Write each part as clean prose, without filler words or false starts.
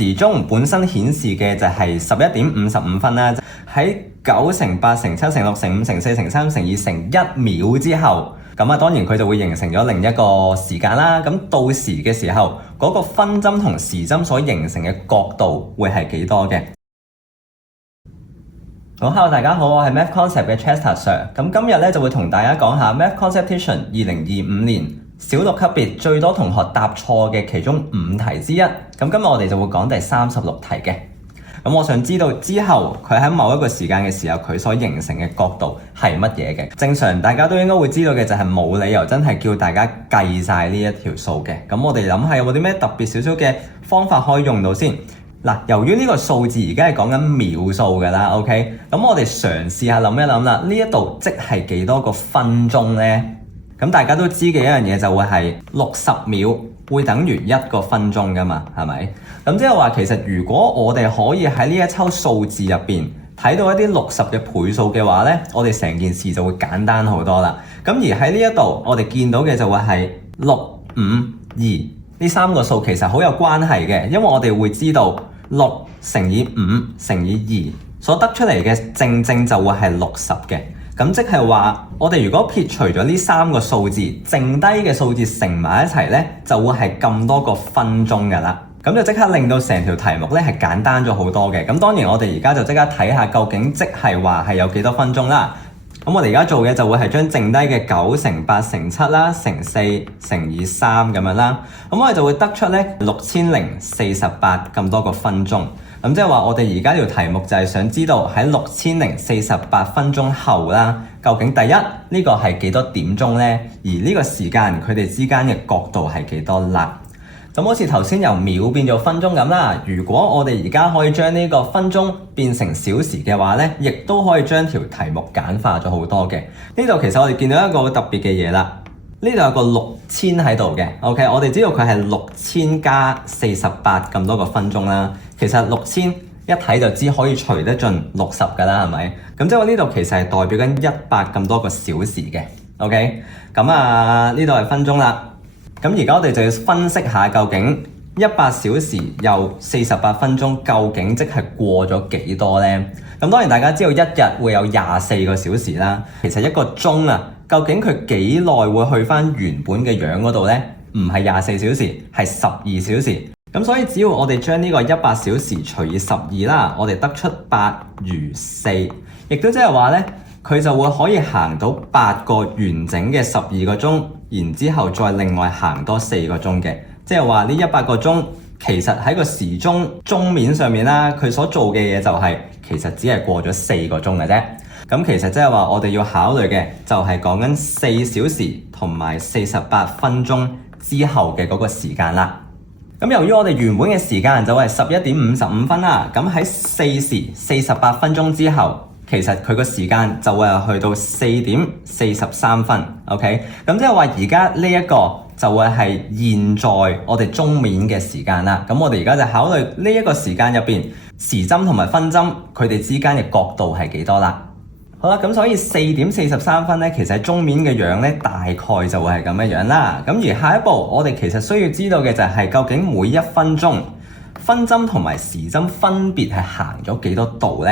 時鐘本身顯示嘅就係11:55啦，喺9乘8乘7乘6乘5乘4乘3乘2乘1秒之後，咁當然佢就會形成咗另一個時間啦。咁到時嘅時候，嗰個分針同時針所形成嘅角度會係幾多嘅？好 ，Hello 大家好，我係 Math Concept 嘅 Chester Sir。咁今日咧就會同大家講下 Math Conception 2025年小六級別最多同學答錯嘅其中5題之一。咁今日我哋就會講第36題嘅。咁我想知道之後佢喺某一個時間嘅時候，佢所形成嘅角度係乜嘢嘅？正常大家都應該會知道嘅就係冇理由真係叫大家計晒呢一條數嘅。咁我哋諗下有冇啲咩特別少少嘅方法可以用到先？嗱，由於呢個數字而家係講緊秒數㗎啦 ，OK？ 咁我哋嘗試下諗一諗啦，呢一度即係幾多個分鐘呢？咁大家都知嘅一樣嘢就會係60秒會等於1個分鐘㗎嘛，係咪？咁即係話其實如果我哋可以喺呢一抽數字入邊睇到一啲60嘅倍數嘅話呢，我哋成件事就會簡單好多啦。咁而喺呢一度我哋見到嘅就會係6、5、2呢3個數其實好有關係嘅，因為我哋會知道6乘以5乘以2所得出嚟嘅正正就會係60嘅。咁即係話，我哋如果撇除咗呢3個數字，剩低嘅數字乘埋一齊呢，就會係咁多個分鐘㗎啦。咁就即刻令到成條題目呢係簡單咗好多嘅。咁當然我哋而家就即刻睇下究竟即係話係有幾多分鐘啦。咁我哋而家做嘅就會係將剩低嘅9乘8乘7啦，乘4乘以3咁樣啦。咁我哋就會得出呢6048咁多個分鐘。咁即係話我哋而家條題目就係想知道喺6048分鐘後啦，究竟第一呢個係幾多點鐘呢？而呢個時間佢哋之間嘅角度係幾多啦？咁好似頭先由秒變做分鐘咁啦，如果我哋而家可以將呢個分鐘變成小時嘅話呢，亦都可以將條題目簡化咗好多嘅。呢度其實我哋見到一個好特別嘅嘢啦，呢度有個6000喺度嘅 ，OK， 我哋知道佢係6000加48咁多個分鐘啦。其實6000一睇就知可以除得盡60㗎啦，係咪？咁即係話呢度其實係代表緊100咁多個小時嘅 ，OK？ 咁呢度係分鐘啦。咁而家我哋就要分析下究竟100小時又48分鐘究竟即係過咗幾多呢？咁當然大家知道一日會有24個小時啦。其實一個鐘究竟佢幾耐會去返原本嘅樣嗰度呢？唔係24小時，係12小時。咁所以只要我哋將呢個100小時除以12啦，我哋得出8餘4，亦都即係話呢，佢就會可以行到8個完整嘅12個鐘，然之後再另外行多4個鐘嘅，即係話呢100個鐘其實喺個時鐘鐘面上面啦，佢所做嘅嘢就係其實只係過咗4個鐘嘅啫。咁其實即係話我哋要考慮嘅就係講緊4小時同埋48分鐘之後嘅嗰個時間啦。咁由於我哋原本嘅時間就係11:55啦，咁喺4時48分鐘之後，其實佢個時間就會去到4:43。OK， 咁即係話而家呢一個就會係現在我哋鐘面嘅時間啦。咁我哋而家就考慮呢一個時間入邊時針同埋分針佢哋之間嘅角度係幾多啦。好啦，咁所以4:43呢，其實喺鐘面嘅樣呢，大概就會係咁樣樣啦。咁而下一步，我哋其實需要知道嘅就係究竟每一分鐘分針同埋時針分別係行咗幾多度呢？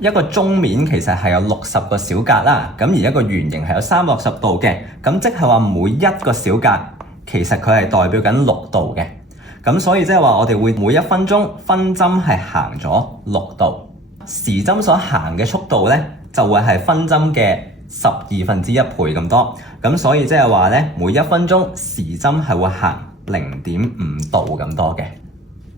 一個鐘面其實係有60個小格啦，咁而一個圓形係有360度嘅，咁即係話每一個小格其實佢係代表緊6度嘅。咁所以即係話我哋會每一分鐘分針係行咗6度，時針所行嘅速度呢，就會係分針嘅1/12倍咁多，咁所以即係話呢，每一分鐘時針係會行0.5度咁多嘅。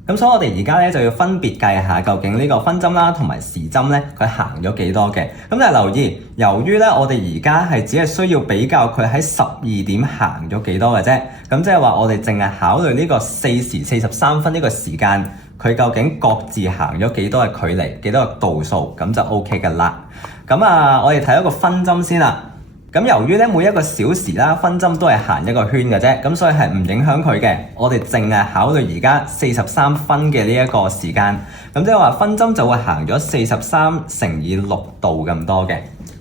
咁所以我哋而家呢，就要分別計下究竟呢個分針啦同埋時針呢，佢行咗幾多嘅。咁但係留意，由於呢，我哋而家係只係需要比較佢喺12點行咗幾多嘅啫，咁即係話我哋淨係考慮呢個4時43分呢個時間，佢究竟各自行咗幾多嘅距離，幾多個度數，咁就 OK 㗎啦。咁我哋睇一個分針先啦。咁由於咧每一個小時啦，分針都係行一個圈嘅啫，咁所以係唔影響佢嘅。我哋淨係考慮而家43分嘅呢一個時間，咁即係話分針就會行咗43乘以6度咁多嘅。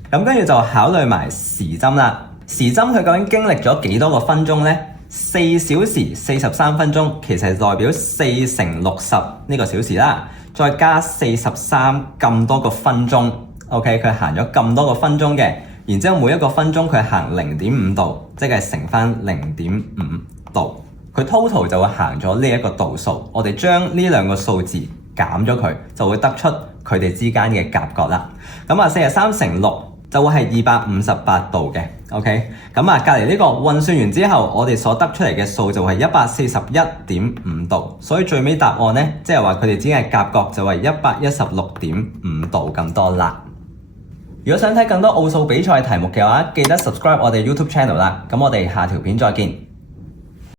咁跟住就考慮埋時針啦。時針佢究竟經歷咗幾多個分鐘呢？ 4小時43分鐘其實係代表4乘60呢個小時啦，再加43咁多個分鐘 ，OK 佢行咗咁多個分鐘嘅，然之後每一個分鐘佢行0.5度，即係乘翻0.5度，佢 total 就會行咗呢一個度數。我哋將呢兩個數字減咗佢，就會得出佢哋之間嘅夾角啦。咁啊43乘6就會係258度嘅 ，OK。咁啊隔離呢個運算完之後，我哋所得出嚟嘅數就係141.5度，所以最尾答案呢，即係話佢哋之間嘅夾角就係116.5度咁多啦。如果想睇更多奧數比賽題目嘅話，記得 subscribe 我哋 YouTube channel 啦。咁我哋下條片再見。